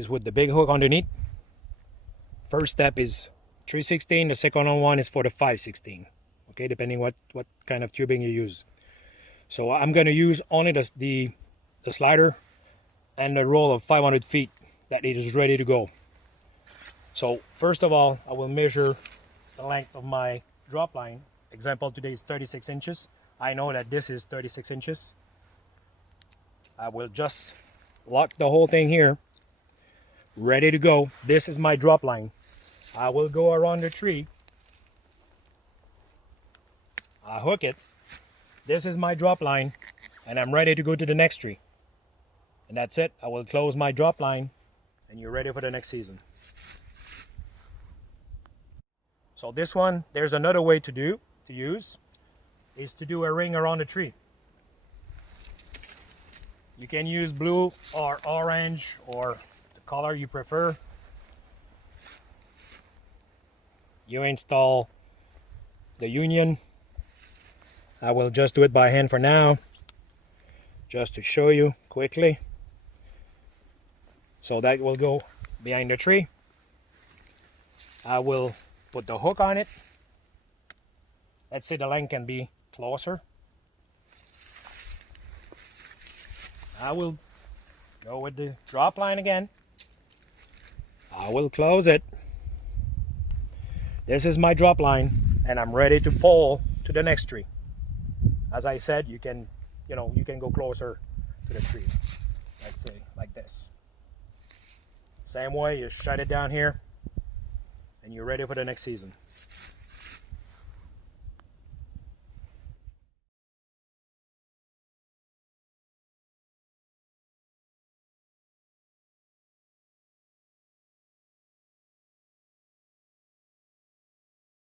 is with the big hook underneath. First step is 3/16. The second one is for the 5/16. Okay, depending what kind of tubing you use. So I'm going to use only the slider and the roll of 500 feet that it is ready to go. So first of all, I will measure the length of my drop line. Example today is 36 inches. I know that this is 36 inches. I will just lock the whole thing here, ready to go. This is my drop line. I will go around the tree. I hook it. This is my drop line, and I'm ready to go to the next tree. And that's it. I will close my drop line, and you're ready for the next season. So this one, there's another way to use, is to do a ring around the tree. You can use blue or orange or the color you prefer. You install the union. I will just do it by hand for now, just to show you quickly. So that will go behind the tree. I will put the hook on it. Let's say the length can be closer. I will go with the drop line again. I will close it. This is my drop line, and I'm ready to pull to the next tree. As I said, you can go closer to the tree. Let's say like this. Same way, you shut it down here, and you're ready for the next season.